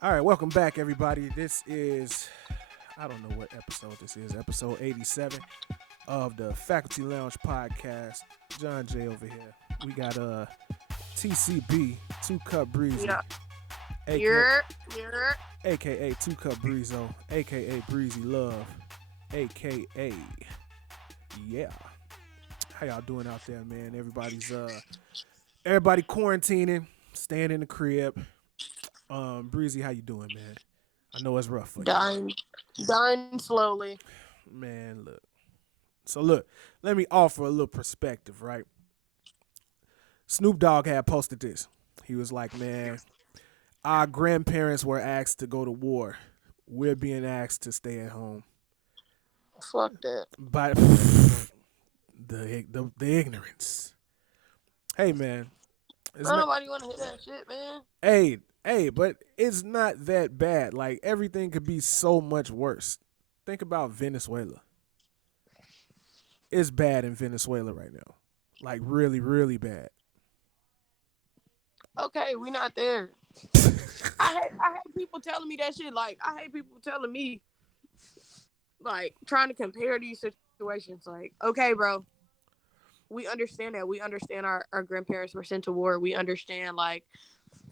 All right, welcome back, everybody. This is, I don't know what episode this is, episode 87 of the Faculty Lounge podcast. John J over here. We got TCB, Two Cup Breezy, Yeah, aka, you're aka Two Cup Breezo, aka Breezy Love, aka, yeah. How y'all doing out there, man? Everybody quarantining, staying in the crib. Breezy, how you doing, man? I know it's rough for you. dying slowly. Man, look. So look, let me offer a little perspective, right? Snoop Dogg had posted this. He was like, man, our grandparents were asked to go to war. We're being asked to stay at home. Fuck that. But the ignorance. Hey man, it's Don't not nobody want to hear that shit, man. hey, but it's not that bad. Like everything could be so much worse. Think about Venezuela. It's bad in Venezuela right now. Like really, really bad. Okay, we not there. I hate people telling me that shit. Like, I hate people telling me, like, trying to compare these situations. Like, okay, bro, we understand that. We understand our grandparents were sent to war. We understand, like,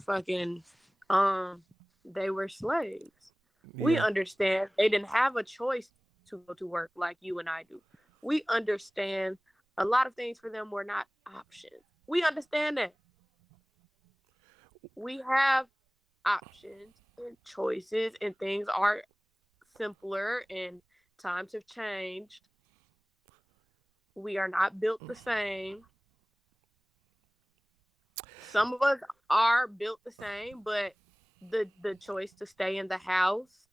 fucking, um, they were slaves. We Yeah. understand they didn't have a choice to go to work like you and I do. We understand a lot of things for them were not options. We understand that. We have options and choices, and things are simpler, and times have changed. We are not built the same. Some of us are built the same, but the choice to stay in the house,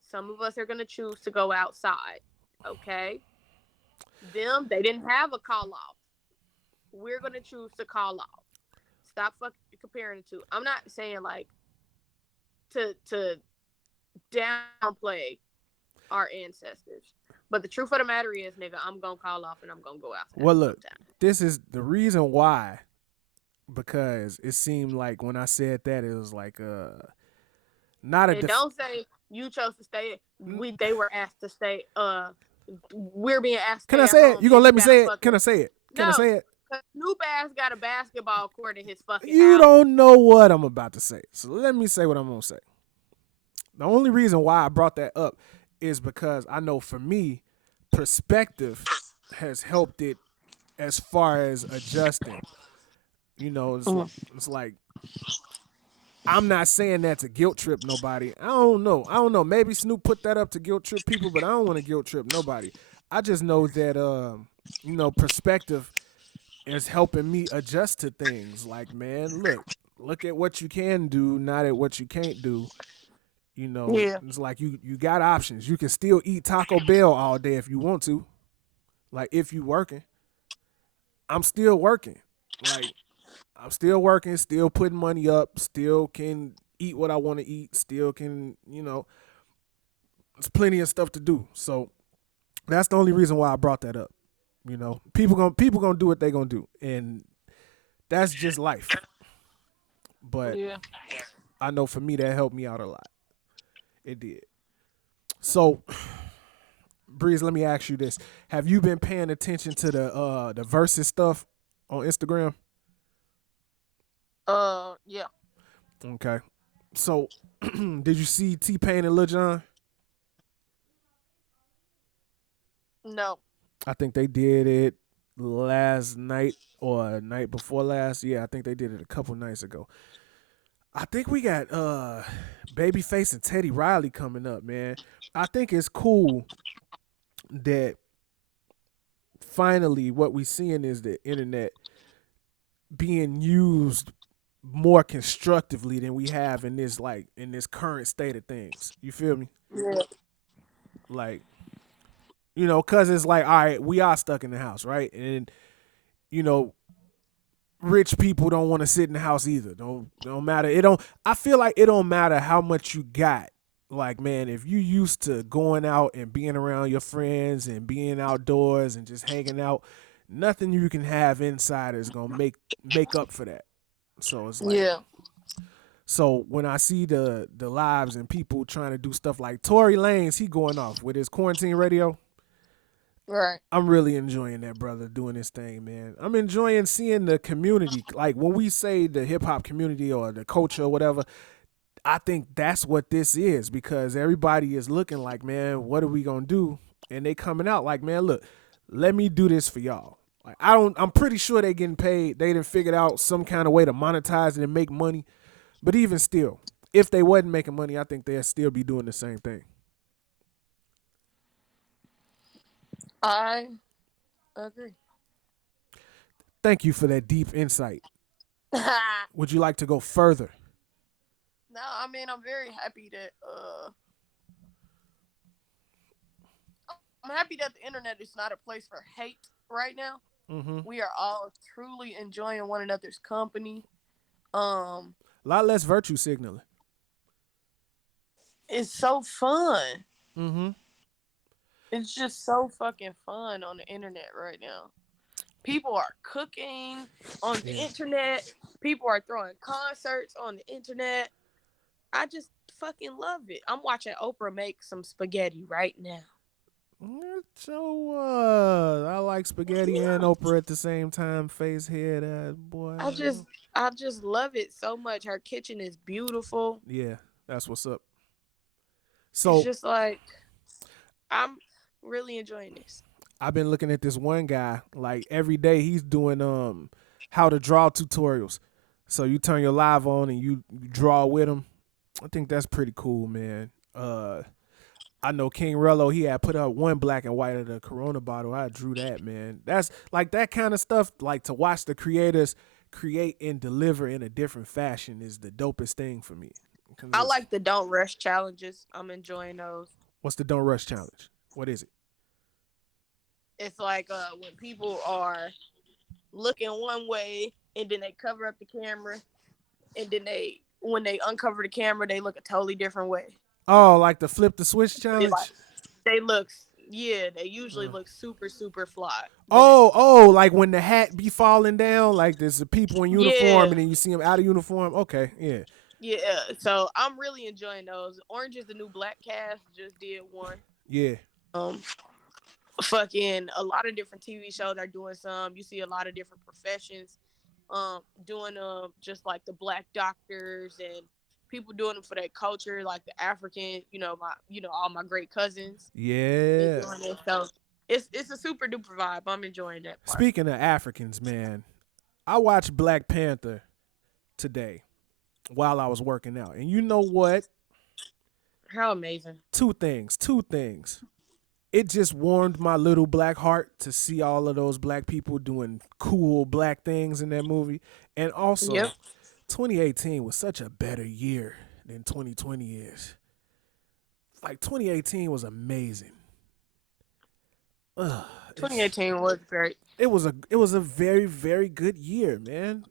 some of us are going to choose to go outside. Okay? Them, they didn't have a call off. We're going to choose to call off. Stop fucking comparing the two. I'm not saying like to downplay our ancestors. But the truth of the matter is, nigga, I'm gonna call off and I'm gonna go outside Well, look, sometime. this is the reason why. Because it seemed like when I said that, it was like not a And don't say you chose to stay. They were asked to stay. We're being asked to Can stay I at say it? home, You gonna and you let me got a say it? Can fucking I say it? Can I no. say it? Cause Snoop ass got a basketball court in his fucking You house. don't know what I'm about to say. So let me say what I'm gonna say. The only reason why I brought that up is because I know for me, perspective has helped it as far as adjusting. You know, Mhm. it's like I'm not saying that to guilt trip nobody. I don't know. I don't know. Maybe Snoop put that up to guilt trip people, but I don't want to guilt trip nobody. I just know that perspective is helping me adjust to things. Like, man, look at what you can do, not at what you can't do. You know, Yeah, it's like you got options. You can still eat Taco Bell all day if you want to. Like if you working, I'm still working. Like I'm still working, still putting money up, still can eat what I want to eat, still can, there's plenty of stuff to do. So that's the only reason why I brought that up. People gonna do what they gonna do, and that's just life. But yeah. I know for me that helped me out a lot. It did. So, Breeze, let me ask you this: have you been paying attention to the versus stuff on Instagram? Yeah. Okay. So, did you see T Pain and Lil Jon? No. I think they did it last night or night before last. Yeah, I think they did it a couple nights ago. I think we got Babyface and Teddy Riley coming up, man. I think it's cool that finally what we seeing is the internet being used more constructively than we have in this current state of things. You feel me? Yeah. Like, cuz it's like, all right, we are stuck in the house, right? And you know, rich people don't want to sit in the house either. Don't matter. It don't I feel like it don't matter how much you got. Like, man, if you used to going out and being around your friends and being outdoors and just hanging out, nothing you can have inside is gonna make up for that. So it's like Yeah. So when I see the lives and people trying to do stuff like Tory Lanez, he going off with his quarantine radio. Right. I'm really enjoying that brother doing his thing, man. I'm enjoying seeing the community. Like when we say the hip hop community or the culture or whatever, I think that's what this is because everybody is looking like, man, what are we gonna do? And they coming out like, man, look, let me do this for y'all. Like I'm pretty sure they getting paid. They done figured out some kind of way to monetize it and make money. But even still, if they wasn't making money, I think they'd still be doing the same thing. I agree. Thank you for that deep insight. No, Would you like to go further? I mean I'm very happy that I'm happy that the internet is not a place for hate right now. Mm-hmm. We are all truly enjoying one another's company. Um, A lot less virtue signaling. it's so fun. Mm-hmm. It's just so fucking fun on the internet right now. People are cooking on the Yeah. internet. People are throwing concerts on the internet. I just fucking love it. I'm watching Oprah make some spaghetti right now. So I like spaghetti and Oprah at the same time. Face head, boy. I just I just love it so much. Her kitchen is beautiful. Yeah, that's what's up. It's So just like I'm really enjoying this. I've been looking at this one guy. Like every day, he's doing how to draw tutorials. So you turn your live on and you draw with him. I think that's pretty cool, man. I know King Rello, he had put up one black and white of the Corona bottle. I drew that, man. That's like that kind of stuff. Like to watch the creators create and deliver in a different fashion is the dopest thing for me. I Because like the don't rush challenges. I'm enjoying those. what's the Don't Rush challenge? What is it? It's like when people are looking one way and then they cover up the camera and then they when they uncover the camera they look a totally different way. Oh, like the flip the switch They like challenge? they look yeah, they usually Uh, look super super fly. But oh, like when the hat be falling down, like there's the people in uniform yeah, and then you see them out of uniform. Okay, yeah, yeah. So I'm really enjoying those. Orange is the New Black cast just did one. yeah, Um fucking a lot of different TV shows are doing some. You see a lot of different professions doing just like the black doctors and people doing them for their culture, like the African, all my great cousins. They yeah. doing it. So it's a super duper vibe. I'm enjoying that part. Speaking of Africans, man, I watched Black Panther today while I was working out. And you know what? How amazing. Two things. Two things. It just warmed my little black heart to see all of those black people doing cool black things in that movie. And Yep. also, 2018 was such a better year than 2020 is. Like 2018 was amazing. Ugh, it's 2018 was great. it was a very very good year, man.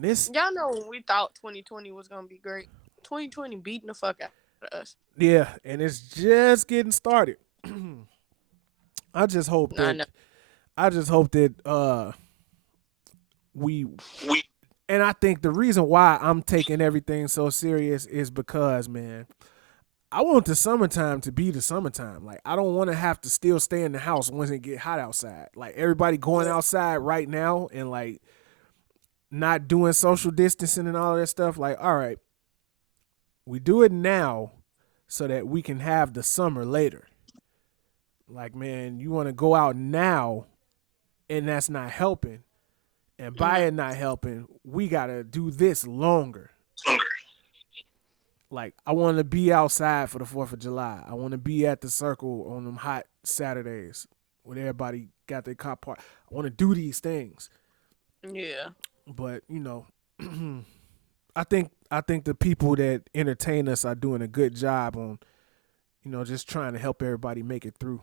This Y'all know when we thought 2020 was gonna be great. 2020 beating the fuck out of us. Yeah, and it's just getting started. I just hope I that know. I just hope that we We and I think the reason why I'm taking everything so serious is because, man, I want the summertime to be the summertime. Like I don't want to have to still stay in the house once it get hot outside. Like everybody going outside right now and like not doing social distancing and all that stuff. Like, all right, we do it now so that we can have the summer later. Like, man, you want to go out now and that's not helping. And by it not helping, we got to do this longer. Like, I want to be outside for the 4th of July. I want to be at the circle on them hot Saturdays when everybody got their car parked. I want to do these things. yeah. But, I think the people that entertain us are doing a good job on, just trying to help everybody make it through.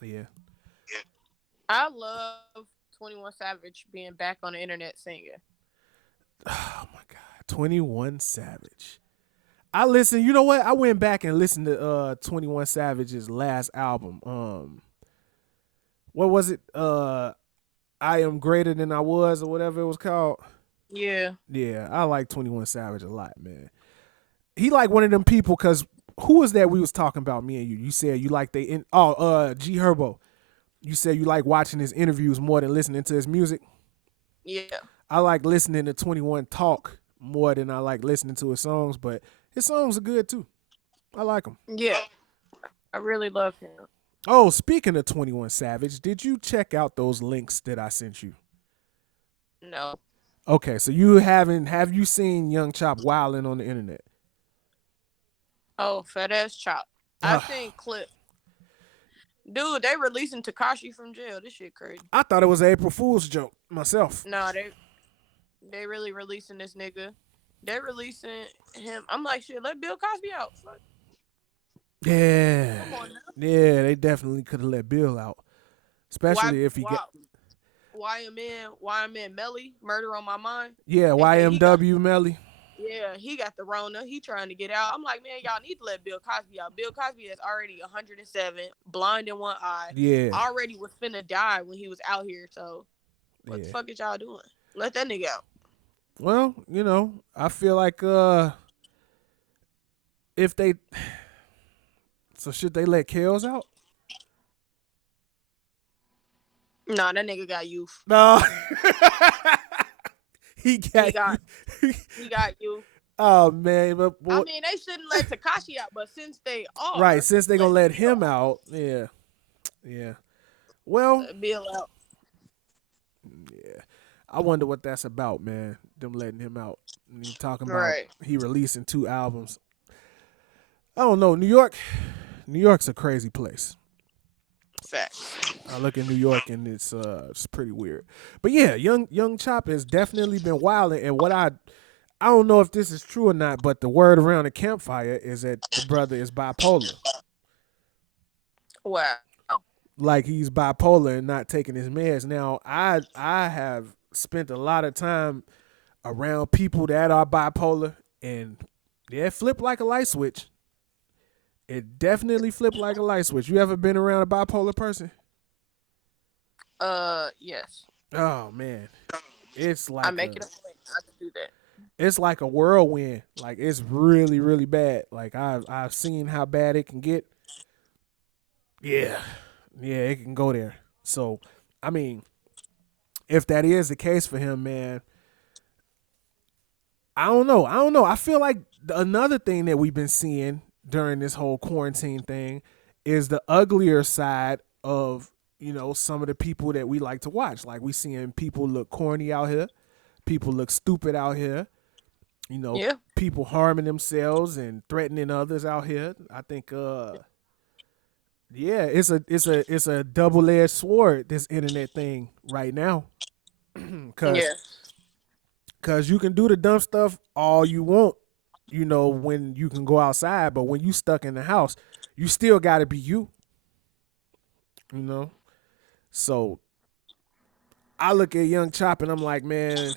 Yeah. I love 21 Savage being back on the internet singing. Oh my God. 21 Savage. I listened, you know what? I went back and listened to 21 Savage's last album. What was it? I Am Greater Than I Was or whatever it was called. Yeah. Yeah, I like 21 Savage a lot, man. He like one of them people because who was that we was talking about, me and you? You said you like G Herbo. You said you like watching his interviews more than listening to his music. Yeah. I like listening to 21 talk more than I like listening to his songs, but his songs are good too. I like them. Yeah. I really love him. Oh, speaking of 21 Savage, did you check out those links that I sent you? No. Okay, so you haven't have you seen Young Chop wilding on the internet? Oh, fat ass chop. I seen clip. Dude, they releasing Takashi from jail. This shit crazy. I thought it was an April Fool's joke myself. Nah, they really releasing this nigga. They releasing him. I'm like, shit, let Bill Cosby out. Fuck. Yeah. Come on now. Yeah, they definitely could have let Bill out. Why Especially if he get YMN Melly, Murder on My Mind. Yeah, They say YMW Melly. he got the Rona. He trying to get out. I'm like, man, y'all need to let Bill Cosby out. Bill Cosby is already 107, blind in one eye. Yeah. Already was finna die when he was out here. So what the Yeah. fuck is y'all doing? Let that nigga out. Well, I feel like if they so should they let Kales out? Nah, that nigga got youth. No. He got youth. Oh man, but I mean, they shouldn't let Takashi out, but since they are right, since they gonna let him out, yeah. Well, let Bill out. yeah. I wonder what that's about, man. Them letting him out. And he talking about Right. he releasing 2 albums. I don't know. New York's a crazy place. Facts. I look in New York and it's pretty weird. But yeah, young Chop has definitely been wilding. And I don't know if this is true or not, but the word around the campfire is that the brother is bipolar. Wow. Like he's bipolar and not taking his meds. Now I have spent a lot of time around people that are bipolar, and it flipped like a light switch. It definitely flipped like a light switch. You ever been around a bipolar person? Yes. Oh man, it's I like make it a point not to do that. it's like a whirlwind. Like it's really really bad. Like I've seen how bad it can get. Yeah, yeah, it can go there. So, I mean, if that is the case for him, man, I don't know. I don't know. I feel like another thing that we've been seeing during this whole quarantine thing is the uglier side of some of the people that we like to watch. Like we seeing people look corny out here, people look stupid out here. Yeah. People harming themselves and threatening others out here. I think yeah, it's a double edged sword, this internet thing right now. cause Yeah. cause you can do the dumb stuff all you want, when you can go outside, but when you stuck in the house, you still gotta be you, you know? So I look at Young Chop and I'm like, man,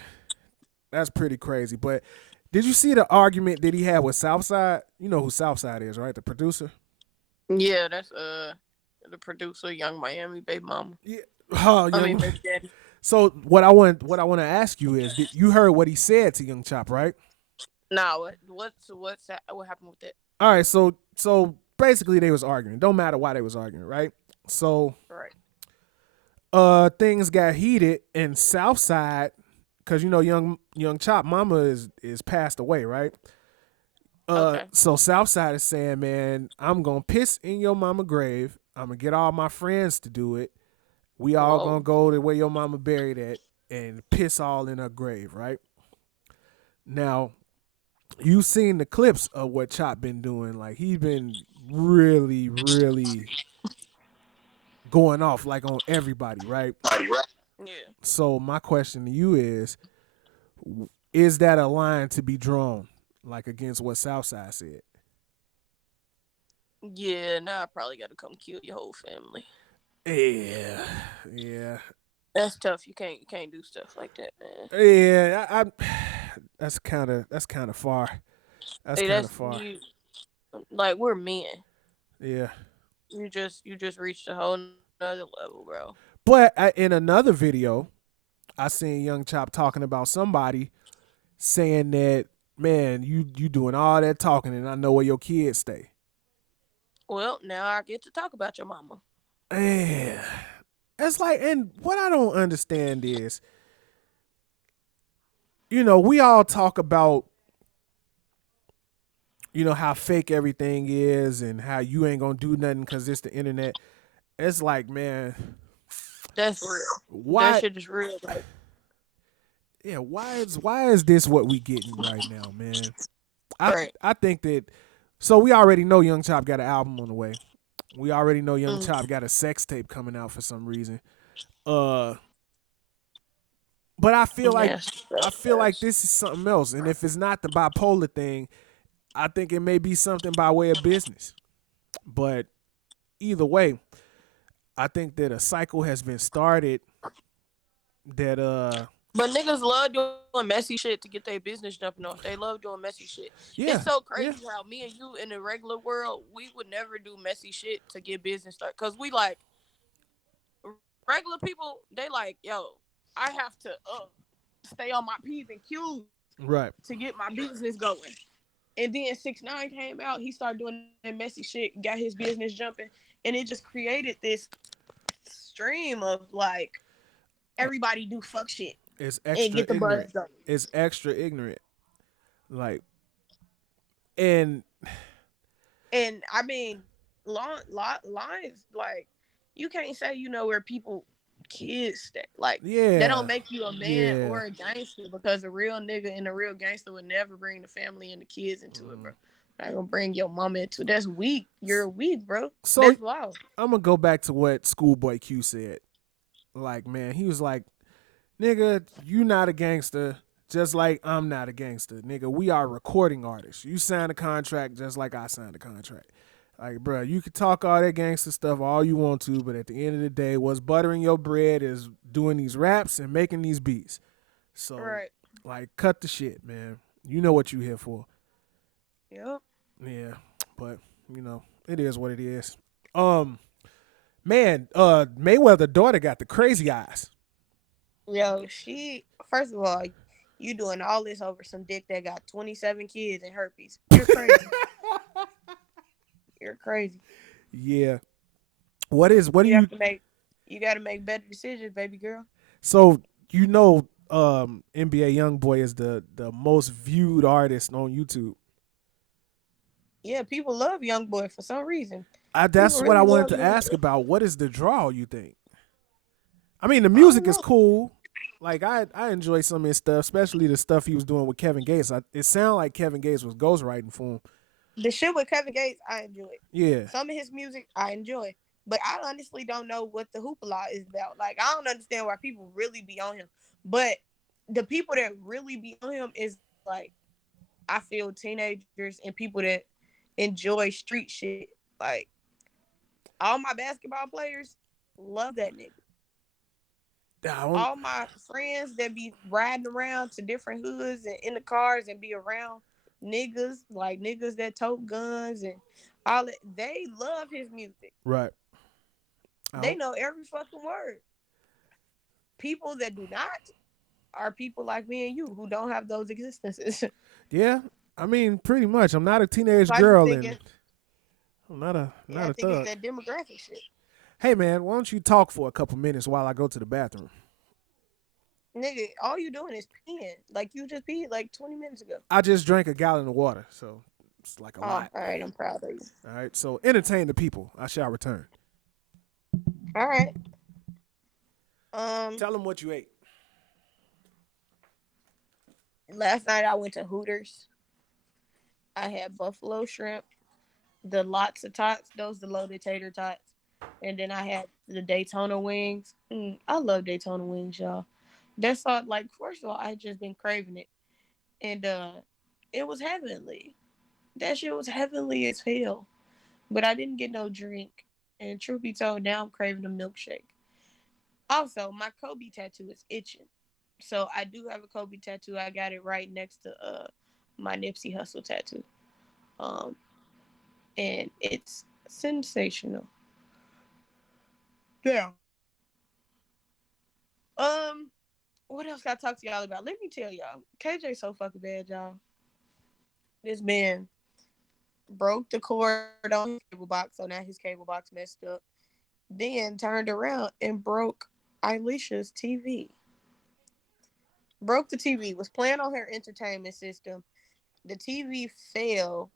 that's pretty crazy. But did you see the argument that he had with Southside? You know who Southside is, right? The producer? Yeah, that's the producer, Young Miami, baby mama. Yeah. Oh, I mean, young. baby daddy. So what I want to ask you is, you heard what he said to Young Chop, right? Nah, what happened with that? All right, so basically they was arguing. Don't matter why they was arguing, right? So Right. things got heated in Southside because young Chop mama is passed away, right? Okay. So Southside is saying, man, I'm gonna piss in your mama grave. I'm gonna get all my friends to do it. We all gonna Whoa. go to where your mama buried at and piss all in her grave, right? Now, you seen the clips of what Chop been doing. Like he's been really, really going off like on everybody, right? Yeah. So my question to you is that a line to be drawn, like against what Southside said? Yeah. Now I probably got to come kill your whole family. Yeah, yeah, That's tough. You can't do stuff like that, man. yeah. That's kind of far. That's Hey, kind of that's far. you. Like we're men. Yeah. You just reached a whole nother level, bro. But in another video, I seen Young Chop talking about somebody saying that, man, you doing all that talking and I know where your kids stay. Well, now I get to talk about your mama. Man, it's like, and what I don't understand is, we all talk about, how fake everything is and how you ain't gonna do nothing because it's the internet. It's like, man, That's real. That why? shit is real. Like, Yeah, why is this what we getting right now, man? I right. I think that. So we already know Young Chop got an album on the way. We already know Young Mm, Chop got a sex tape coming out for some reason. Uh, but yes. I feel like this is something else. And if it's not the bipolar thing, I think it may be something by way of business. But either way, I think that a cycle has been started that But niggas love doing messy shit to get their business jumping off. They love doing messy shit. It's yeah, so yeah, crazy how me and you in the regular world, we would never do messy shit to get business started. Cause we like regular people, they like, yo, I have to stay on my P's and Q's right. to get my business going. And then 6ix9ine came out, he started doing that messy shit, got his business jumping, and it just created this stream of like everybody do fuck shit It's and extra get the buzz ignorant. going. It's extra ignorant. Like, and And I mean, lines like you can't say you know where people kids stay. Like that don't yeah, make you a man yeah. or a gangster because a real nigga and a real gangster would never bring the family and the kids into it, bro. Mhm. Not gonna bring your mama into it. That's weak. You're weak, bro. So That's wild. I'm gonna go back to what Schoolboy Q said. Like, man, he was like, nigga, you not a gangster, just like I'm not a gangster. Nigga, we are recording artists. You signed a contract just like I signed a contract. Like, bro, you can talk all that gangster stuff all you want to, but at the end of the day, what's buttering your bread is doing these raps and making these beats. So, Right. like, cut the shit, man. You know what you here for. Yep. Yeah, but it is what it is. Um, man, Mayweather daughter got the crazy eyes. Yo, she first of all, you doing all this over some dick that got 27 kids and herpes. You're crazy. You're crazy. Yeah. What do You you have to make you got to make better decisions, baby girl. so NBA YoungBoy is the most viewed artist on YouTube. Yeah, people love young boy for some reason. People That's what I really wanted love to young ask boy. about. What is the draw, you think? I mean, the I don't music is know. cool. Like I enjoy some of his stuff, especially the stuff he was doing with Kevin Gates. It sounded like Kevin Gates was ghostwriting for him. The shit with Kevin Gates, I enjoy. Yeah. Some of his music, I enjoy. But I honestly don't know what the hoopla is about. Like, I don't understand why people really be on him. But the people that really be on him is like, I feel teenagers and people that enjoy street shit. Like, all my basketball players love that nigga. I don't All my friends that be riding around to different hoods and in the cars and be around niggas, like niggas that tote guns and all that, they love his music. right. I They don't know every fucking word. People that do not are people like me and you who don't have those existences. Yeah. I mean, pretty much. I'm not a So teenage I just girl think and it's I'm not a yeah, not I a think it's thug. that demographic shit. Hey man, why don't you talk for a couple minutes while I go to the bathroom? Nigga, all you doing is peeing. Like you just peed like 20 minutes ago. I just drank a gallon of water, so it's like a Oh, lot. all right, I'm proud of you. All right, so entertain the people. I shall return. All right. Um Tell them what you ate. Last night I went to Hooters. I had buffalo shrimp, the lots of tots, those the loaded tater tots. And then I had the Daytona wings. I love Daytona wings, y'all. That's all like first of all, I just been craving it. And it was heavenly. That shit was heavenly as hell. But I didn't get no drink. And truth be told, now I'm craving a milkshake. Also, my Kobe tattoo is itching. So I do have a Kobe tattoo. I got it right next to my Nipsey Hussle tattoo. Um and it's sensational. Yeah. Um, What else can I talk to y'all about? Let me tell y'all. KJ so fucking bad, y'all. This man broke the cord on his cable box, so now his cable box messed up. Then turned around and broke Alicia's TV. Broke the TV, was playing on her entertainment system. The TV fell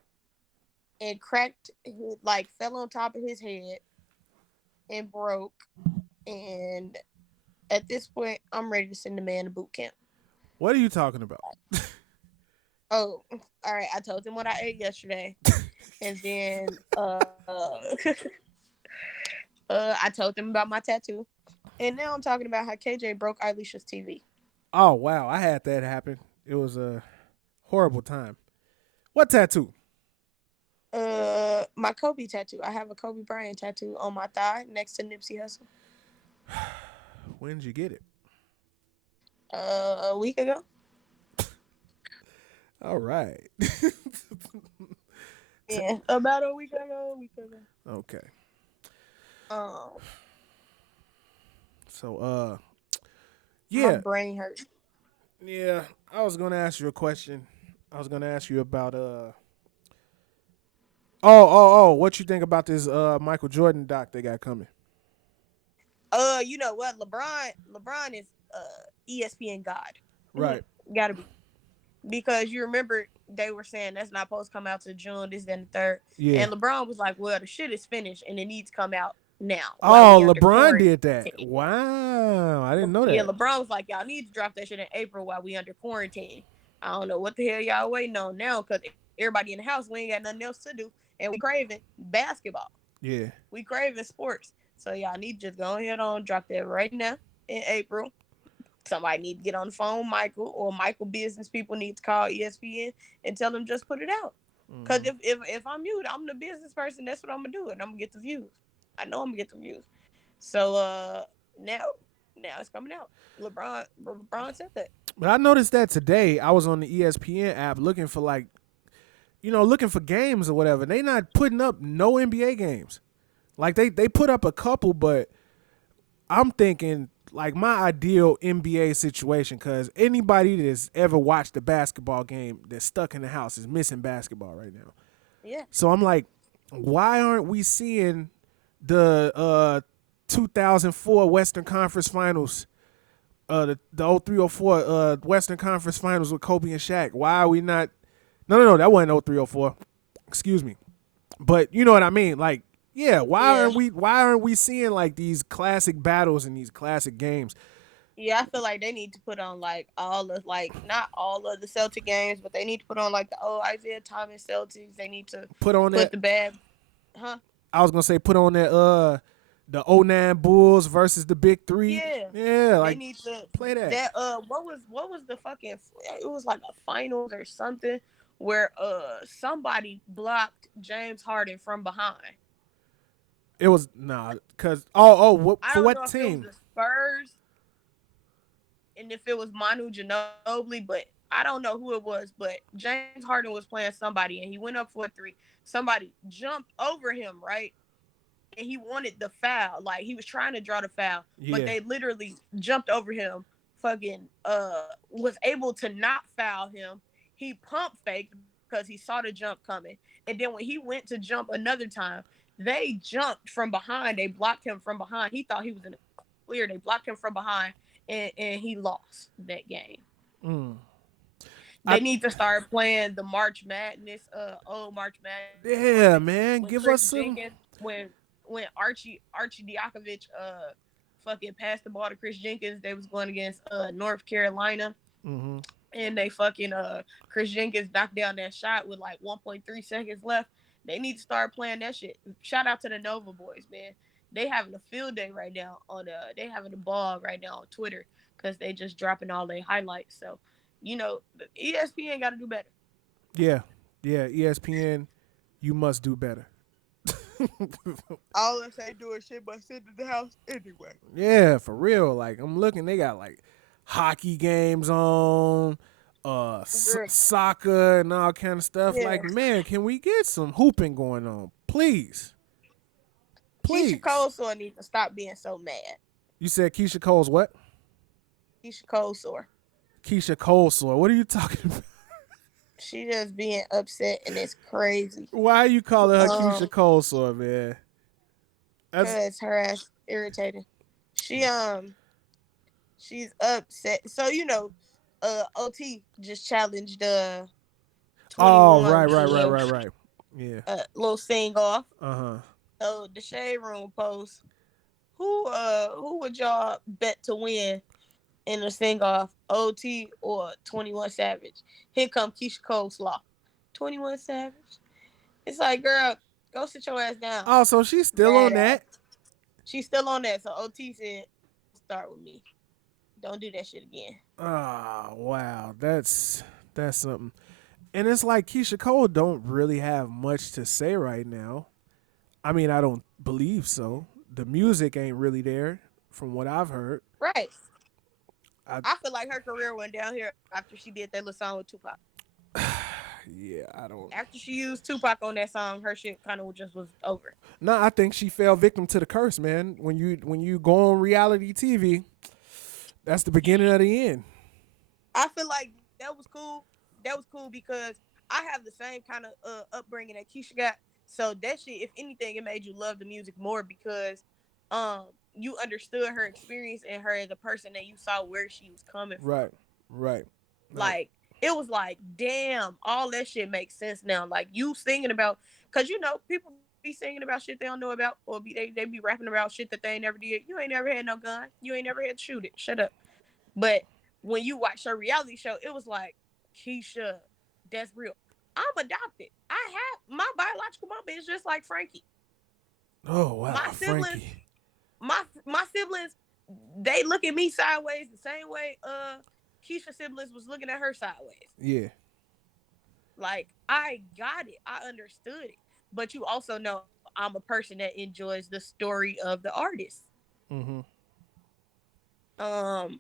and cracked, like fell on top of his head and broke. And at this point, I'm ready to send the man to boot camp. What are you talking about? Oh, all right. I told him what I ate yesterday, and then I told him about my tattoo, and now I'm talking about how KJ broke Alicia's TV. Oh wow, I had that happen. It was a horrible time. What tattoo? My Kobe tattoo. I have a Kobe Bryant tattoo on my thigh next to Nipsey Hussle. When did you get it? A week ago. All right. Yeah, about a week ago. A week ago. Okay. Um, So my yeah. brain hurts. Yeah, I was gonna ask you a question. I was gonna ask you about what you think about this Michael Jordan doc they got coming? You know what? LeBron is ESPN God. Right. Gotta be, because you remember they were saying that's not supposed to come out to June, this, then the third. Yeah. And LeBron was like, well, the shit is finished and it needs to come out now while Oh, we under LeBron did quarantine. that. Wow, I didn't know Yeah, that. LeBron was like, y'all need to drop that shit in April while we under quarantine. I don't know what the hell y'all waiting on now, because everybody in the house, we ain't got nothing else to do. And we craving basketball. Yeah. We craving sports. So y'all need to just go ahead on, drop that right now in April. Somebody need to get on the phone, Michael, or Michael business people need to call ESPN and tell them just put it out. Cause Mm-hmm. if I'm you, I'm the business person. That's what I'm gonna do, and I'm gonna get the views. I know I'm gonna get the views. So now now it's coming out. LeBron said that. But I noticed that today I was on the ESPN app looking for like looking for games or whatever. They not putting up no NBA games. Like they put up a couple, but I'm thinking like my ideal NBA situation, because anybody that's ever watched a basketball game that's stuck in the house is missing basketball right now. Yeah. So I'm like, why aren't we seeing the 2004 Western Conference Finals, the 0304 Western Conference Finals with Kobe and Shaq? Why are we not? No, that wasn't 0304. Excuse me. But you know what I mean? Like, yeah, Yeah. why aren't we seeing like these classic battles and these classic games? Yeah, I feel like they need to put on like all of, like, not all of the Celtic games, but they need to put on like the old Isaiah Thomas Celtics. They need to Put on put that. the bad, huh? I was gonna say put on that the '09 Bulls versus the Big Three. Yeah. Yeah, They like need to play that. that what was the fucking, it was like a finals or something where somebody blocked James Harden from behind. It was cause I for don't what know if it was team? the Spurs and if it was Manu Ginobili, but I don't know who it was. But James Harden was playing somebody and he went up for a three. Somebody jumped over him, right? And he wanted the foul. Like, he was trying to draw the foul, but Yeah, they literally jumped over him. Fucking was able to not foul him. He pump faked because he saw the jump coming. And then when he went to jump another time, they jumped from behind. They blocked him from behind. He thought he was in the clear. They blocked him from behind, and he lost that game. mm. They I need to start playing the March Madness, old March Madness one yeah, when man, Chris give us Jenkins, some. when Archie Diakovich fucking passed the ball to Chris Jenkins. They was going against North Carolina, Mm-hmm. and they fucking Chris Jenkins knocked down that shot with like 1.3 seconds left. They need to start playing that shit. Shout out to the Nova boys, man. They having a field day right now on they having a ball right now on Twitter because they just dropping all their highlights. So, ESPN got to do better. Yeah, yeah, ESPN, you must do better. All us ain't doing shit but sitting in the house anyway. Yeah, for real. Like I'm looking, they got like hockey games on, Girl, soccer and all kind of stuff. yeah. Like, man, can we get some hooping going on, please? Keisha Please. Cole so needs to stop being so mad. You said Keisha Cole's what? Keisha Cole sore. Keisha Cole sore. What are you talking about? She just being upset and it's crazy. Why are you calling her Keisha Um, Cole sore, man? That's cause her ass irritating. She she's upset. So OT just challenged oh 21 right, with right, a right, little right, right. Yeah. little sing off. Uh huh. So the shade room post, who would y'all bet to win in a sing off, OT or 21 Savage? Here come Keisha Cole Slaw. 21 Savage. It's like, girl, go sit your ass down. Oh, so she's still on Mad that. ass. She's still on that. So OT said, start with me. Don't do that shit again. Oh wow, that's something. And it's like Keisha Cole don't really have much to say right now. I mean, I don't believe so. The music ain't really there, from what I've heard. Right. I I feel like her career went down here after she did that little song with Tupac. yeah, I don't. After she used Tupac on that song, her shit kind of just was over. No, I think she fell victim to the curse, man. When you go on reality TV, that's the beginning of the end. I feel like that was cool. That was cool because I have the same kind of upbringing that Keisha got. So that shit, if anything, it made you love the music more because you understood her experience and her as a person and you saw where she was coming from. Right, right. No, Like it was like, damn, all that shit makes sense now. Like you singing about, cause people be singing about shit they don't know about, or they be rapping about shit that they ain't never did. You ain't never had no gun. You ain't never had to shoot it. Shut up. But when you watch her reality show, it was like, Keisha, that's real. I'm adopted. I have my biological mama is just like Frankie. oh My wow, siblings, Frankie. my siblings, they look at me sideways the same way Keisha siblings was looking at her sideways. Yeah. Like I got it. I understood it. But you also know I'm a person that enjoys the story of the artist. Mm-hmm. Um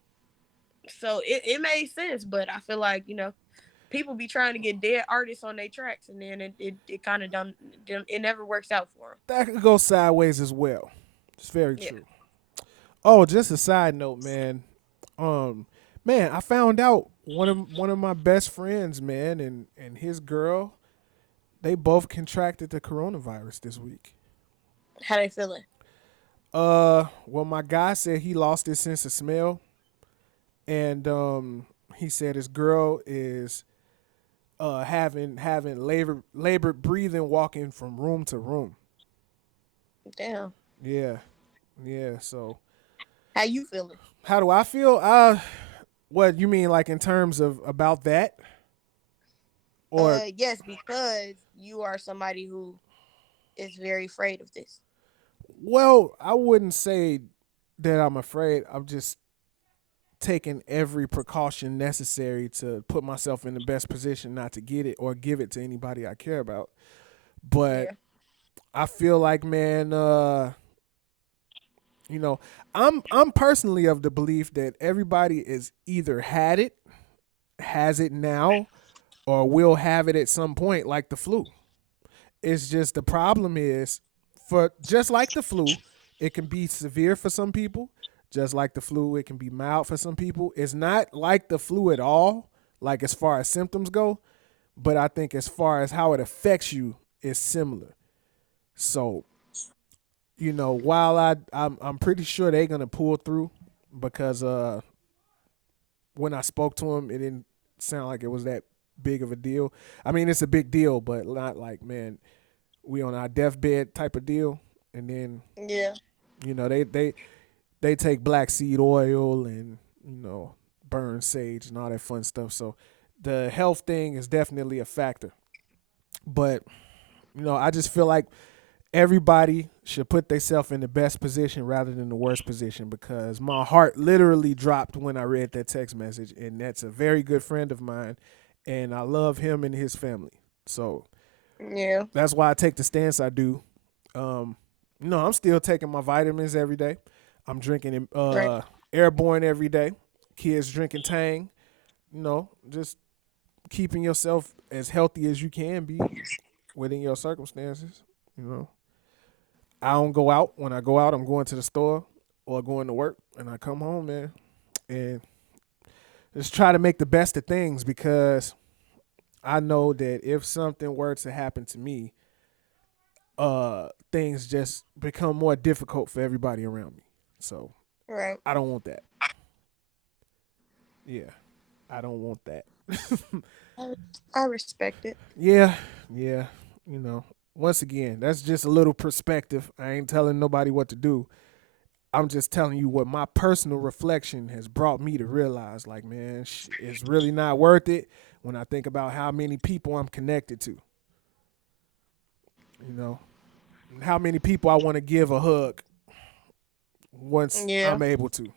so it made sense, but I feel like, people be trying to get dead artists on their tracks and then it kind of don't, it never works out for them. That could go sideways as well. It's very Yeah. true. Oh, just a side note, man. Um, man, I found out one of my best friends, man, and his girl, they both contracted the coronavirus this week. How they feeling? Well, my guy said he lost his sense of smell, and he said his girl is having labored breathing, walking from room to room. Damn. Yeah, yeah. So How you feeling? how do I feel? What you mean, like in terms of about that, or Yes, because you are somebody who is very afraid of this. well, I wouldn't say that I'm afraid. I'm just taking every precaution necessary to put myself in the best position not to get it or give it to anybody I care about. But Yeah. I feel like, man, you know, I'm personally of the belief that everybody is either had it, has it now, or will have it at some point, like the flu. It's just the problem is, for just like the flu, it can be severe for some people. Just like the flu, it can be mild for some people. It's not like the flu at all, like as far as symptoms go, but I think as far as how it affects you, it's similar. So, while I'm pretty sure they're gonna pull through because when I spoke to him, it didn't sound like it was that big of a deal. I mean, it's a big deal, but not like, man, we on our deathbed type of deal. And then Yeah. they take black seed oil and burn sage and all that fun stuff. So the health thing is definitely a factor. But I just feel like everybody should put themselves in the best position rather than the worst position, because my heart literally dropped when I read that text message, and that's a very good friend of mine, and I love him and his family. So Yeah. that's why I take the stance I do. Um, I'm still taking my vitamins every day. I'm drinking Right. Airborne every day. Kids drinking Tang. Just keeping yourself as healthy as you can be within your circumstances. You know, I don't go out. When I go out, I'm going to the store or going to work, and I come home, man, and Just try to make the best of things because I know that if something were to happen to me, things just become more difficult for everybody around me. So Right. I don't want that. Yeah, I don't want that. I I respect it. Yeah, yeah. You know, once again, that's just a little perspective. I ain't telling nobody what to do. I'm just telling you what my personal reflection has brought me to realize. Like, man, it's really not worth it when I think about how many people I'm connected to. You know, and how many people I want to give a hug once Yeah. I'm able to.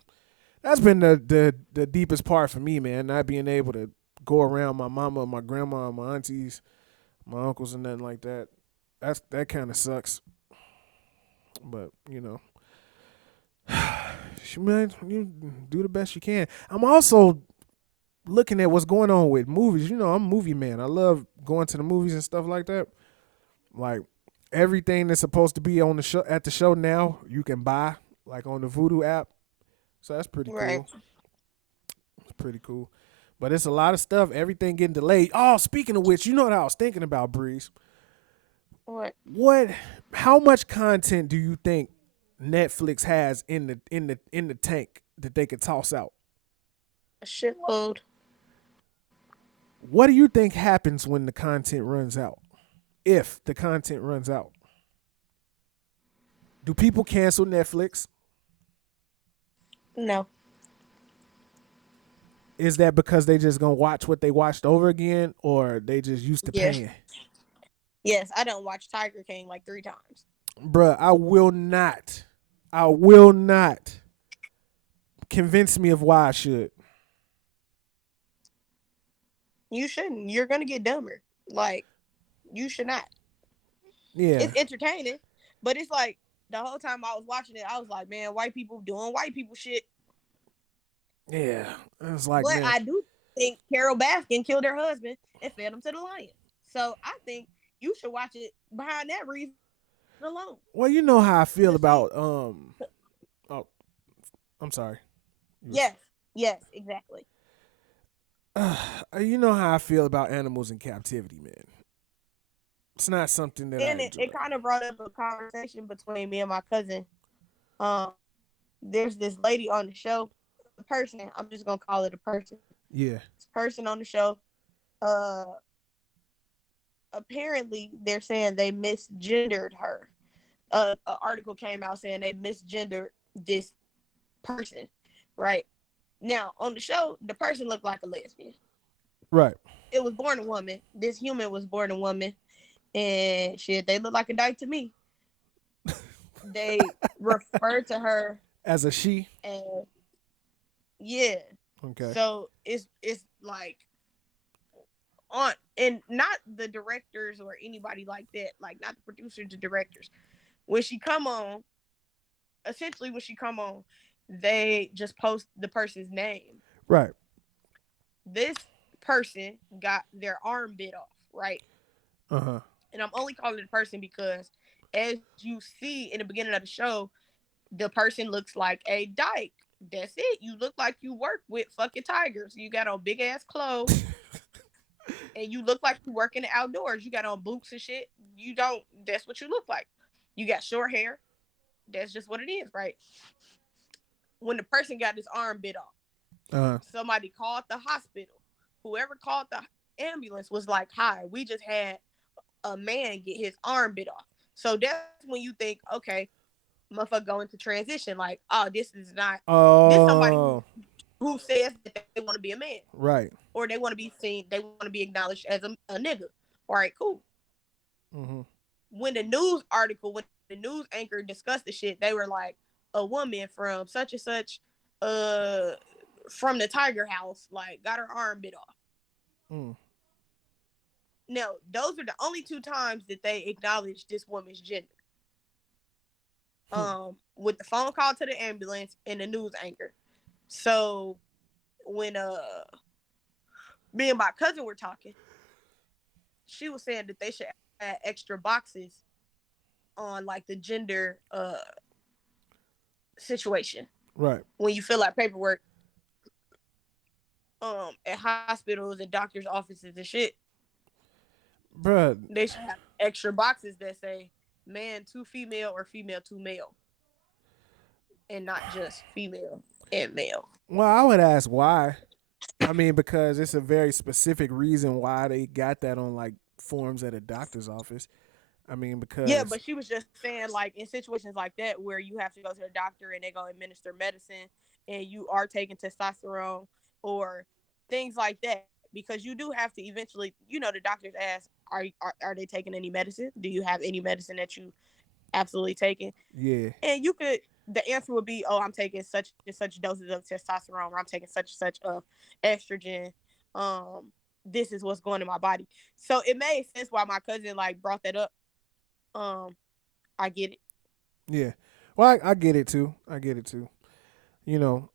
That's been the deepest part for me, man. Not being able to go around my mama, my grandma, my aunties, my uncles, and nothing like that. That kind of sucks. But man, you do the best you can. I'm also looking at what's going on with movies. I'm a movie man. I love going to the movies and stuff like that. Like everything that's supposed to be on the show at the show now, you can buy like on the Voodoo app. So that's pretty Right. cool. It's pretty cool. But it's a lot of stuff. Everything getting delayed. Oh, speaking of which, you know what I was thinking about, Breeze? What? What? How much content do you think Netflix has in the tank that they could toss out? A shitload. What do you think happens when the content runs out? If the content runs out, do people cancel Netflix? No. Is that because they just gonna watch what they watched over again, or they just used to Yeah. paying? Yes, I don't watch Tiger King like 3 times. Bruh, I will not. I will not convince me of why I should. You shouldn't. You're gonna get dumber. Like, you should not. Yeah, It's entertaining, but it's like the whole time I was watching it, I was like, man, white people doing white people shit. yeah. It's like, But man. I do think Carol Baskin killed her husband and fed him to the lions. So I think you should watch it behind that reason alone. Well, you know how I feel Cause she, about Oh, I'm sorry. You was. yes, yes, exactly. You know how I feel about animals in captivity, man. It's not something that I And enjoy. it kind of brought up a conversation between me and my cousin. Um, there's this lady on the show, a person. I'm just gonna call it a person. Yeah. This person on the show. Uh, apparently they're saying they misgendered her. An article came out saying they misgendered this person, right? Now on the show, the person looked like a lesbian. Right. It was born a woman. This human was born a woman, and shit, they look like a dyke to me. They refer to her As a she. as yeah. Okay. So it's like on and not the directors or anybody like that, like not the producers, the directors. When she come on, essentially when she come on, they just post the person's name. Right. This person got their arm bit off, right? Uh huh. And I'm only calling it a person because as you see in the beginning of the show, the person looks like a dyke. That's it. You look like you work with fucking tigers. You got on big ass clothes and you look like you work in the outdoors. You got on boots and shit. You don't, that's what you look like. You got short hair. That's just what it is, right? When the person got his arm bit off, Uh. somebody called the hospital. Whoever called the ambulance was like, hi, we just had a man get his arm bit off. So that's when you think, okay, motherfucker go into transition. Like, oh, this is not this somebody Oh. who says that they want to be a man Right. or they want to be seen, they want to be acknowledged as a nigga. All right, cool. Mm-hmm. When the news anchor discussed the shit, they were like, a woman from such and such, uh, from the Tiger House, like got her arm bit off. Mm. Now, those are the only 2 times that they acknowledged this woman's gender. Hmm. With the phone call to the ambulance and the news anchor. So when me and my cousin were talking, she was saying that they should add extra boxes on like the gender situation. Right. When you fill out paperwork, at hospitals and doctors' offices and shit. Bruh. They should have extra boxes that say man to female or female to male, and not just female and male. Well, I would ask why. I mean, because it's a very specific reason why they got that on like forms at a doctor's office. I mean, Yeah, because but she was just saying like in situations like that where you have to go to the doctor and they go administer medicine and you are taking testosterone or things like that because you do have to eventually, the doctors ask, are they taking any medicine? Do you have any medicine that you absolutely taking? yeah, And the answer would be, oh, I'm taking such and such doses of testosterone, or I'm taking such and such of estrogen. This is what's going in my body. So it made sense why my cousin like brought that up. Um, I get it. yeah. Well, I get it too. I get it too. You know,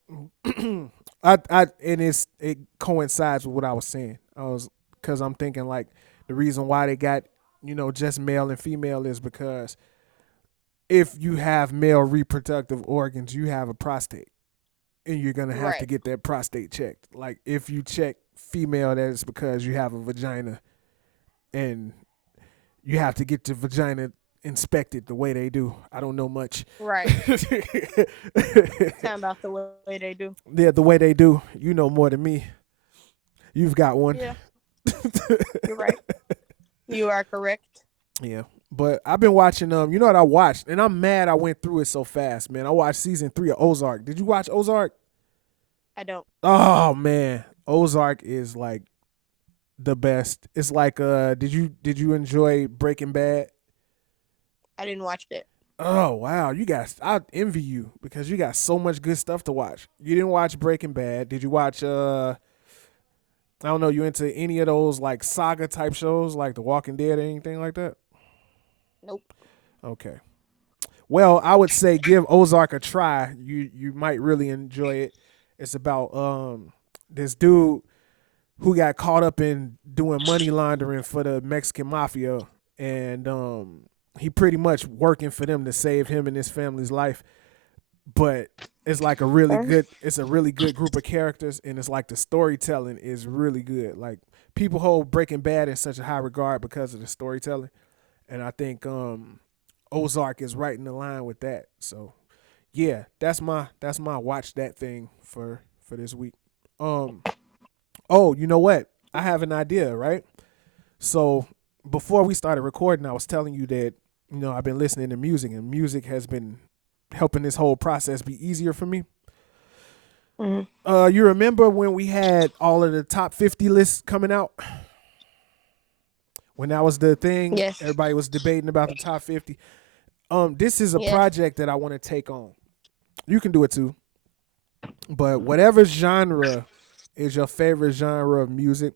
and it coincides with what I was saying. I was because I'm thinking like the reason why they got just male and female is because if you have male reproductive organs, you have a prostate, and you're gonna have to Right, get that prostate checked. Like if you check female, that's because you have a vagina, and you have to get the vagina inspected the way they do. I don't know much. right. Talking about the way they do. Yeah, the way they do. You know more than me. You've got one. Yeah, you're right. You are correct. Yeah. But I've been watching you know what I watched? And I'm mad I went through it so fast, man. I watched season 3 of Ozark. Did you watch Ozark? I don't. Oh man. Ozark is like the best. It's like did you enjoy Breaking Bad? I didn't watch that. Oh wow, you guys I envy you because you got so much good stuff to watch. You didn't watch Breaking Bad. Did you watch I don't know, you into any of those like saga type shows like The Walking Dead or anything like that? Nope. Okay. Well, I would say give Ozark a try. You might really enjoy it. It's about this dude who got caught up in doing money laundering for the Mexican mafia, and he pretty much working for them to save him and his family's life. But it's like it's a really good group of characters, and it's like the storytelling is really good. Like people hold Breaking Bad in such a high regard because of the storytelling, and I think Ozark is right in the line with that. So yeah, that's my watch that thing for this week. Um oh, you know what? I have an idea, right? So before we started recording, I was telling you that I've been listening to music, and music has been helping this whole process be easier for me. Mm-hmm. You remember when we had all of the top 50 lists coming out? When that was the thing, Yes. everybody was debating about the top 50. This is a Yes. project that I want to take on. You can do it too. But whatever genre is your favorite genre of music,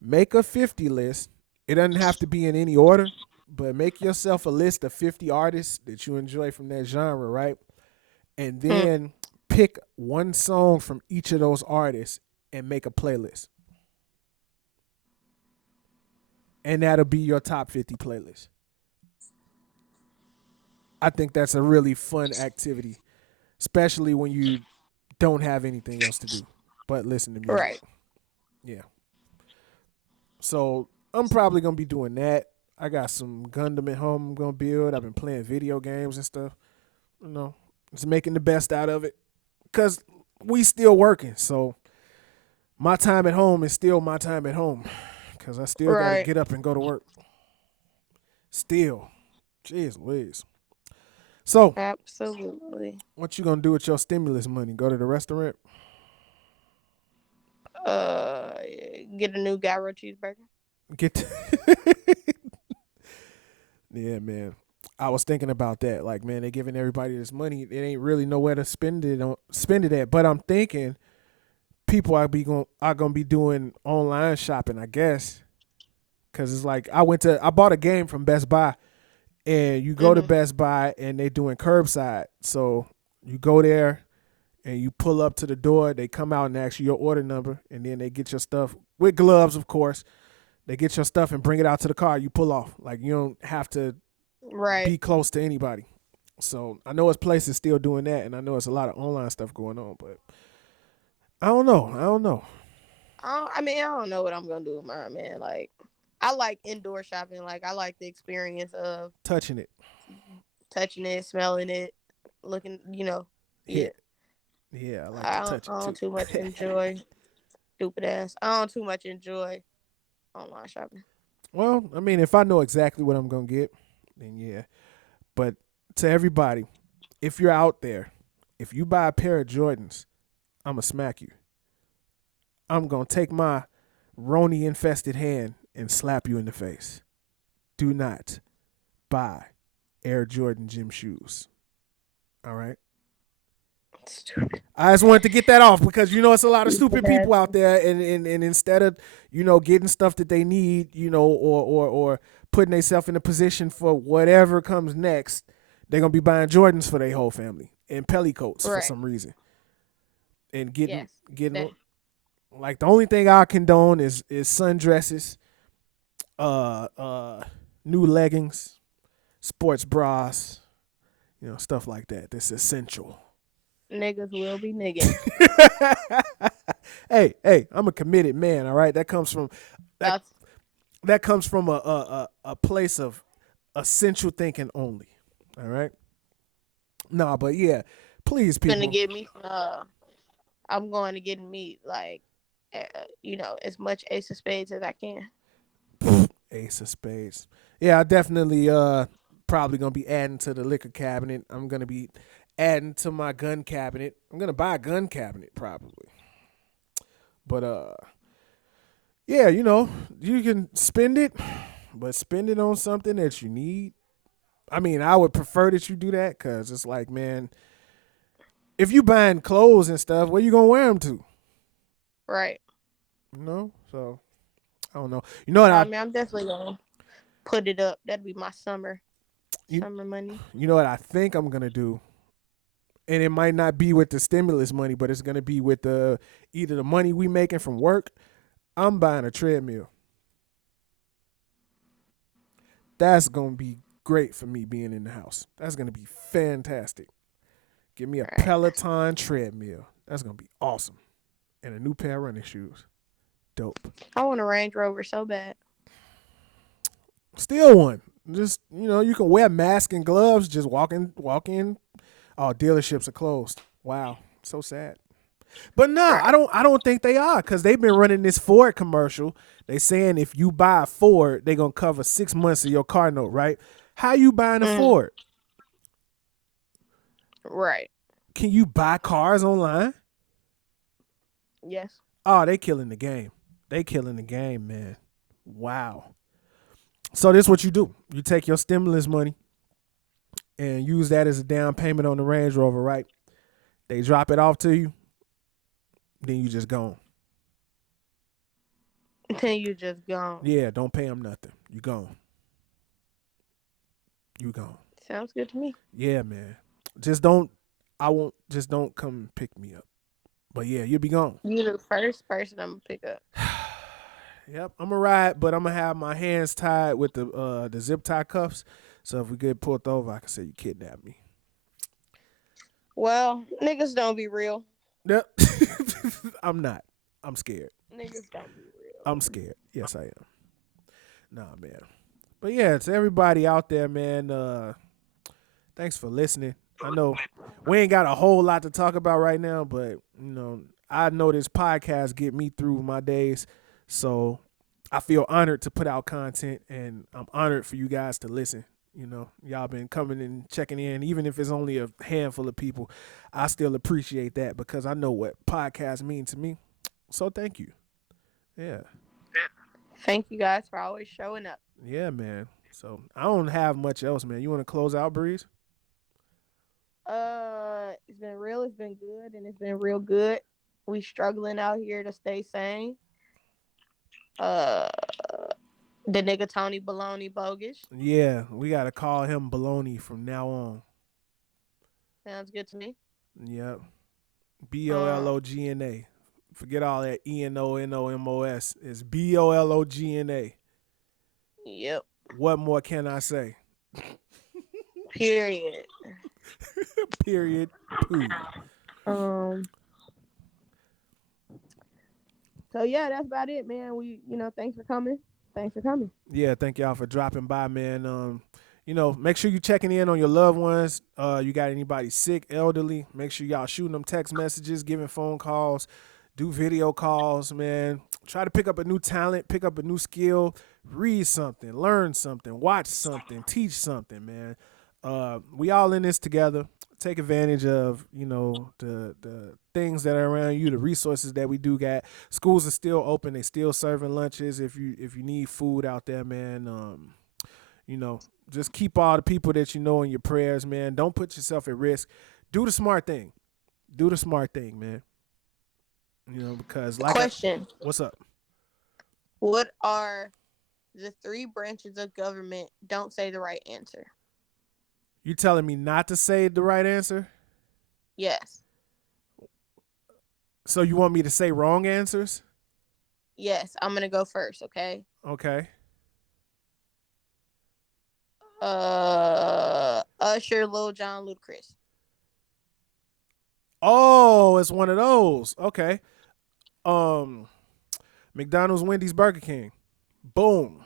make a 50 list. It doesn't have to be in any order, but make yourself a list of 50 artists that you enjoy from that genre, right? And Mm. then pick one song from each of those artists and make a playlist. And that'll be your top 50 playlist. I think that's a really fun activity, especially when you don't have anything else to do but listen to music. Right. Yeah. So I'm probably gonna be doing that. I got some Gundam at home I'm gonna build. I've been playing video games and stuff. You know, just making the best out of it. Cause we still working. So my time at home is still my time at home. Cause I still gotta Right. get up and go to work. Still. Jeez Louise. So Absolutely. what you gonna do with your stimulus money? Go to the restaurant? Uh, get a new gyro cheeseburger. Get Yeah, man. I was thinking about that. Like, man, they giving everybody this money. It ain't really nowhere to spend it at. But I'm thinking people are gonna be doing online shopping, I guess. Cause it's like I bought a game from Best Buy, and you go to Mm-hmm. Best Buy and they doing curbside. So you go there and you pull up to the door, they come out and ask you your order number, and then they get your stuff with gloves, of course. They get your stuff and bring it out to the car. You pull off. Like you don't have to Right. be close to anybody. So I know it's places still doing that, and I know it's a lot of online stuff going on, but I don't know. I don't know what I'm gonna do with mine, man. Like, I like indoor shopping. Like, I like the experience of Touching it. touching it, smelling it, looking. Yeah. Hit. Yeah, I like to touch I it don't too. too much enjoy stupid ass. I don't too much enjoy online shopping. Well, I mean, if I know exactly what I'm gonna get, then yeah. But to everybody, if you're out there, if you buy a pair of Jordans, I'ma smack you. I'm gonna take my Roni infested hand and slap you in the face. Do not buy Air Jordan gym shoes. All right. Stupid, I just wanted to get that off because it's a lot of stupid stupid people ass. out there, and instead of getting stuff that they need, or putting themselves in a position for whatever comes next, they're gonna be buying Jordans for their whole family and Pelly coats for Right. some reason, and getting Yes. getting That. like the only thing I condone is sundresses, uh, uh, new leggings, sports bras, stuff like that. That's essential. Niggas will be nigging. Hey, I'm a committed man. All right, that That's that comes from a place of essential thinking only. All right, nah, but yeah, please, gonna people, get me. I'm going to get me like, as much Ace of Spades as I can. Ace of Spades. Yeah, I definitely probably gonna be adding to the liquor cabinet. I'm gonna be adding to my gun cabinet. I'm gonna buy a gun cabinet probably, but yeah, you can spend it, but spend it on something that you need. I mean, I would prefer that you do that because it's like, man, if you buying clothes and stuff, where you gonna wear them to? Right. So I don't know. You know what I I mean, I'm definitely gonna put it up. That'd be my you summer money. you know what I think I'm gonna do, and it might not be with the stimulus money, but it's gonna be with the either the money we making from work. I'm buying a treadmill. That's gonna be great for me being in the house. That's gonna be fantastic. Give me a Right. Peloton treadmill. That's gonna be awesome. And a new pair of running shoes. Dope. I want a Range Rover so bad. Still one. Just you can wear mask and gloves. Just walk in. Oh, dealerships are closed. Wow, so sad. But nah, I Right. don't. I don't think they are because they've been running this Ford commercial. They saying if you buy a Ford, they gonna cover 6 months of your car note. Right? How you buying a Mm, Ford? right. Can you buy cars online? Yes. Oh, they killing the game. They killing the game, man. Wow. So this is what you do. You take your stimulus money and use that as a down payment on the Range Rover, right? They drop it off to you, then you just gone. Then you just gone. Yeah, don't pay them nothing. You gone. You gone. Sounds good to me. Yeah, man. Just don't. I won't. Just don't come pick me up. But yeah, you'll be gone. You the first person I'm gonna pick up. Yep, I'm gonna ride, but I'm gonna have my hands tied with the zip tie cuffs. So if we get pulled over, I can say you kidnapped me. Well, niggas don't be real. Yep. I'm not. I'm scared. Niggas don't be I'm real. scared. Yes, I am. Nah, man. But yeah, to everybody out there, man, thanks for listening. I know we ain't got a whole lot to talk about right now, but I know this podcast get me through my days. So I feel honored to put out content and I'm honored for you guys to listen. Y'all been coming and checking in, even if it's only a handful of people. I still appreciate that because I know what podcasts mean to me. So thank you. Yeah. Thank you guys for always showing up. Yeah, man. So I don't have much else, man. You want to close out, Breeze? It's been real. It's been good, and it's been real good. We struggling out here to stay sane. Uh, the nigga Tony Baloney bogus. Yeah, we got to call him Baloney from now on. Sounds good to me. Yep. Um, BOLOGNA. Forget all that ENONOMOS. It's BOLOGNA. yep. What more can I say? Period. Period. Poo. Um, So yeah, that's about it, man. Thanks for coming. Thanks for coming. Yeah, thank y'all for dropping by, man. Make sure you checking in on your loved ones. You got anybody sick, elderly? Make sure y'all shooting them text messages, giving phone calls, do video calls, man. Try to pick up a new talent, pick up a new skill, read something, learn something, watch something, teach something, man. We all in this together. Take advantage of the things that are around you, the resources that we do got. Schools are still open; they still serving lunches. If you need food out there, man, you know, just keep all the people that you know in your prayers, man. Don't put yourself at risk. Do the smart thing. Do the smart thing, man. Because Question: what's up? what are the three branches of government? Don't say the right answer. You telling me not to say the right answer? Yes. So you want me to say wrong answers? Yes. I'm gonna go first. Okay. Okay. Usher, Lil Jon, Ludacris. Oh, it's one of those. Okay. Um, McDonald's, Wendy's, Burger King. Boom.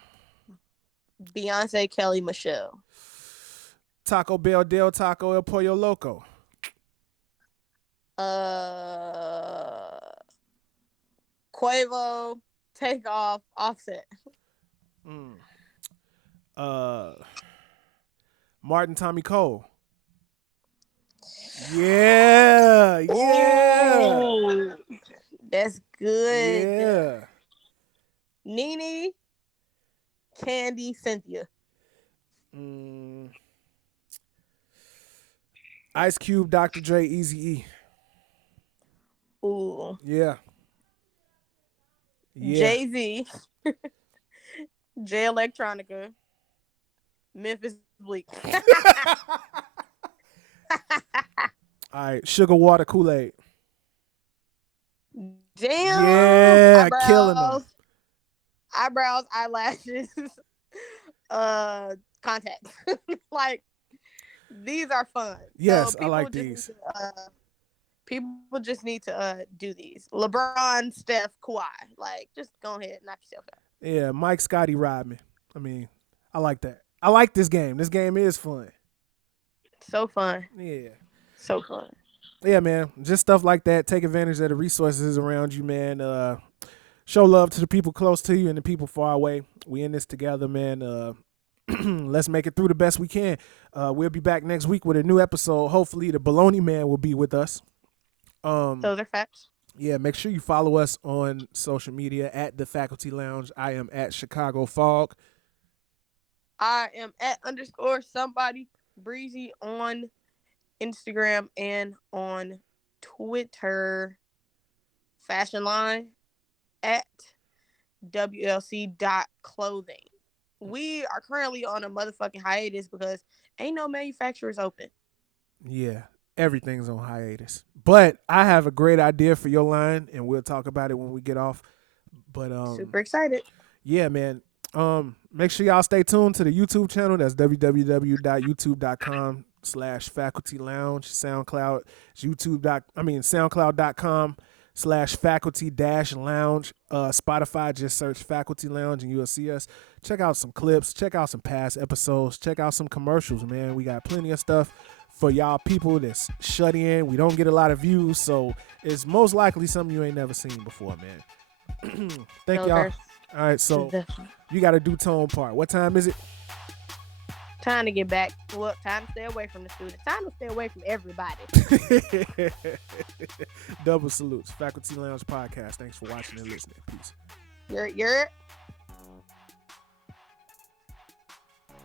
Beyonce, Kelly, Michelle. Taco Bell, Del Taco, El Pollo Loco. Quavo, Takeoff, Offset. Mm. Uh, Martin, Tommy Cole. Yeah, yeah, Ooh, that's good. yeah. Nene, Candy, Cynthia. Mm. Ice Cube, Dr. Dre, Easy E. Ooh. Yeah, yeah. Jay-Z, J Electronica, Memphis Bleak. All right, Sugar Water, Kool Aid. Damn. Yeah, killing them. Eyebrows, eyelashes, contacts. Like, these are fun. So Yes, I like these. people just need to do these. LeBron, Steph, Kawhi. Like, just go ahead and knock yourself out. Yeah, Mike, Scotty, Rodman. I mean, I like that. I like this game. This game is fun. So fun. Yeah. So fun. Yeah, man. Just stuff like that. Take advantage of the resources around you, man. Show love to the people close to you and the people far away. We in this together, man. Let's make it through the best we can. We'll be back next week with a new episode. Hopefully, the Baloney Man will be with us. Those are facts. Yeah, make sure you follow us on social media at the Faculty Lounge. I am at Chicago Fog. I am at _ somebody Breezy on Instagram and on Twitter. Fashion line at WLC.clothing. We are currently on a motherfucking hiatus because ain't no manufacturers open. Yeah, everything's on hiatus. But I have a great idea for your line, and we'll talk about it when we get off. But Super excited. yeah, man. Make sure y'all stay tuned to the YouTube channel. That's www.youtube.com/faculty lounge. SoundCloud, SoundCloud.com/faculty-lounge. Spotify, just search Faculty Lounge and you'll see us. Check out some clips. Check out some past episodes. Check out some commercials, man. We got plenty of stuff for y'all people that's shut in. We don't get a lot of views, so it's most likely something you ain't never seen before, man. Thank y'all. All right, so you got to do tone part. What time is it? Time to get back. Look, time to stay away from the students. Time to stay away from everybody. Double salutes. Faculty Lounge Podcast. Thanks for watching and listening. Peace. You're